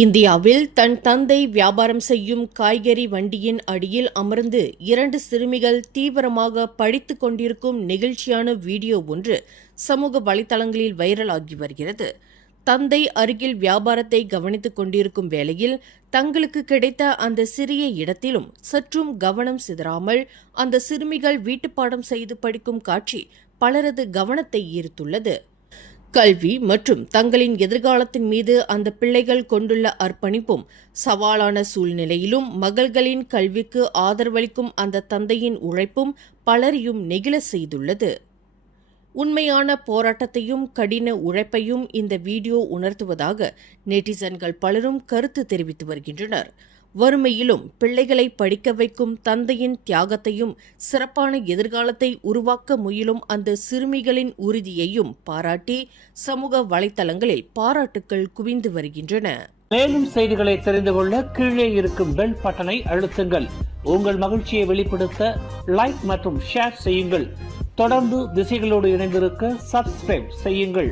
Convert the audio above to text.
இந்தியாவில் தன் தந்தை வியாபாரம் செய்யும் காய்கறி வண்டியின் அடியில் அமர்ந்து 2 சிறுமிகள் தீவிரமாக படித்துக் கொண்டிருக்கும் நெகிழ்ச்சியான வீடியோ ஒன்று சமூக வலைதளங்களில் வைரலாகி வருகிறது. தந்தை அருகில் வியாபாரத்தை கவனித்துக் கொண்டிருக்கும் வேளையில் தங்களுக்கு கிடைத்த அந்த சிறிய இடத்திலும் சற்றும் கவனம் சிதறாமல் அந்த சிறுமிகள் வீட்டுப்பாடம் செய்து படிக்கும் காட்சி பலரது கவனத்தை ஈர்த்துள்ளது. கல்வி மற்றும் தங்களின் எதிர்காலத்தின் மீது அந்த பிள்ளைகள் கொண்டுள்ள அர்ப்பணிப்பும், சவாலான சூழ்நிலையிலும் மகள்களின் கல்விக்கு ஆதரவளிக்கும் அந்த தந்தையின் உழைப்பும் பலரையும் நெகிழ செய்துள்ளது. உண்மையான போராட்டத்தையும் கடின உழைப்பையும் இந்த வீடியோ உணர்த்துவதாக நெட்டிசன்கள் பலரும் கருத்து தெரிவித்து வருகின்றனர். வறுமையிலும் பிள்ளைகளை படிக்க வைக்கும் தந்தையின் தியாகத்தையும், சிறப்பான எதிர்காலத்தை உருவாக்க முயலும் அந்த சிறுமிகளின் உறுதியையும் பாராட்டி சமூக வலைதளங்களில் பாராட்டுக்கள் குவிந்து வருகின்றன. மேலும் செய்திகளை தெரிந்து கொள்ள கீழே இருக்கும் பெல் பட்டனை அழுத்துங்கள். உங்கள் மகிழ்ச்சியை வெளிப்படுத்த லைக் மற்றும் ஷேர் செய்யுங்கள். தொடர்ந்து திசைகளோடு இணைந்திருக்க சப்ஸ்கிரைப் செய்யுங்கள்.